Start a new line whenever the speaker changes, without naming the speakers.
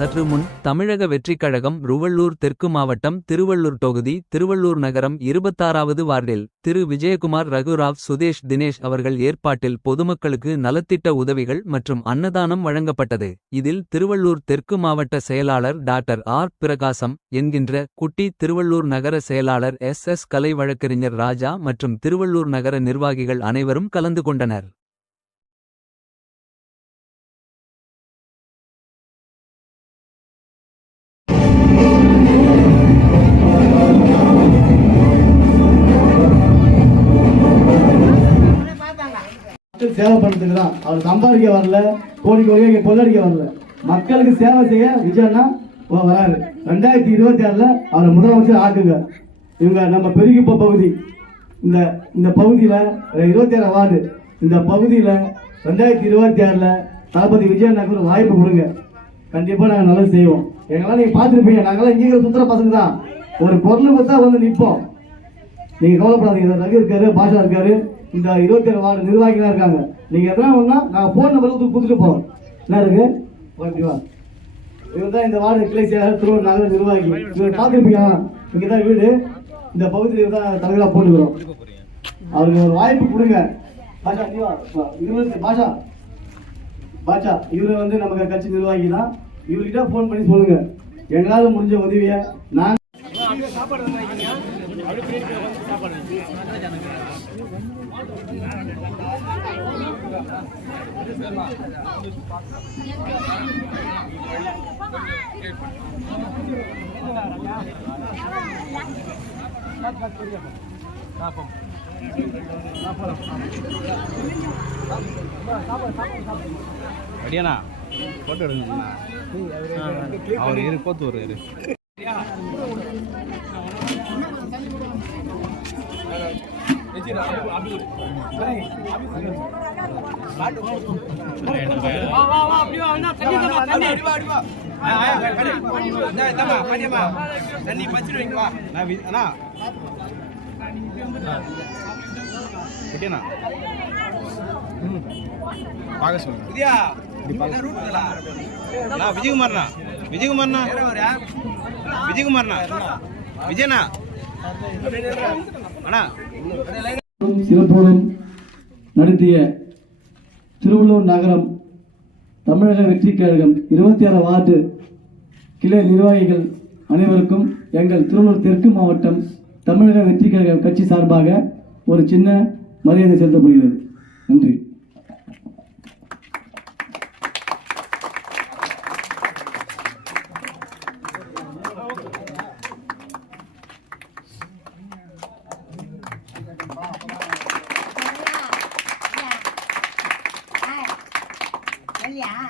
சற்று முன் தமிழக வெற்றிக் கழகம் ருவள்ளூர் தெற்கு மாவட்டம் திருவள்ளூர் தொகுதி திருவள்ளூர் நகரம் இருபத்தாறாவது வார்டில் திரு. விஜயகுமார் ரகுராவ் சுதேஷ் தினேஷ் அவர்கள் ஏற்பாட்டில் பொதுமக்களுக்கு நலத்திட்ட உதவிகள் மற்றும் அன்னதானம் வழங்கப்பட்டது. இதில் திருவள்ளூர் தெற்கு மாவட்ட செயலாளர் டாக்டர் ஆர். பிரகாசம் என்கின்ற குட்டி திருவள்ளூர் நகர செயலாளர் எஸ். எஸ். கலை வழக்கறிஞர் ராஜா மற்றும் திருவள்ளூர் நகர நிர்வாகிகள் அனைவரும் கலந்து கொண்டனர்.
சேவை பண்ணுறதுக்கு தான். அவர் சம்பாதிக்க வரல கோடி கோடியாக இங்கே கொள்ளடிக்க வரல. மக்களுக்கு சேவை செய்ய விஜயண்ணா வராரு. ரெண்டாயிரத்தி இருபத்தி ஆறில் அவரை முதலமைச்சர் ஆக்குங்க. இவங்க நம்ம பெருகிப்ப பகுதி. இந்த இந்த பகுதியில் இருபத்தி ஆறு வார்டு. இந்த பகுதியில் ரெண்டாயிரத்தி இருபத்தி ஆறில் தளபதி விஜயண்ணாக்கு ஒரு வாய்ப்பு கொடுங்க. கண்டிப்பாக நாங்கள் நல்லது செய்வோம். எங்களால் நீங்கள் பார்த்துருப்பீங்க. நாங்களாம் இங்கே சுற்றுற பசங்க தான். ஒரு பொருள் கொடுத்தா வந்து நிற்போம் நீங்கள் கவலைப்படாதீங்க. ரகு இருக்காரு பாஷா இருக்காரு இந்த இருபத்தி ஏழு வார்டு நிர்வாகிகளாக இருக்காங்க. நீங்கள் எதனா ஒன்றா நான் ஃபோன் நம்பர் கொடுத்துட்டு போவோம் என்ன இருக்கு? ஓகேவா இவர் தான் இந்த வார்டு கிளை செயலர் திருவள்ளூர் நகர நிர்வாகி. இவர் பார்த்துருப்பீங்க இங்கே தான் வீடு. இந்த பகுதியில் தான் தலைவராக போட்டுக்கிறோம். அவருக்கு ஒரு வாய்ப்பு கொடுங்க. பாஷா இவரு பாஷா. பாஷா இவர் வந்து நம்ம கட்சி நிர்வாகி தான் இவர்கிட்ட ஃபோன் பண்ணி சொல்லுங்கள் எங்களால் முடிஞ்ச உதவியை நான்
அடியாண்ணா போட்டோ எடுங்கண்ணா அவர் இரு வருவாரு தண்ணி பச்சிருவீங்க வா நான் அண்ணா குட்டியண்ணா பார்க்க சொல்லுங்க புதியா விஜயகுமார்ண்ணா விஜயகுமார்ண்ணா விஜயகுமார்ண்ணா விஜயண்ணா அண்ணா.
சிறப்போடும் நடத்திய திருவள்ளூர் நகரம் தமிழக வெற்றி கழகம் இருபத்தி ஆறு வார்டு கிளை நிர்வாகிகள் அனைவருக்கும் எங்கள் திருவள்ளூர் தெற்கு மாவட்டம் தமிழக வெற்றி கழக கட்சி சார்பாக ஒரு சின்ன மரியாதை செலுத்தப்படுகிறது. நன்றி.
Dạ.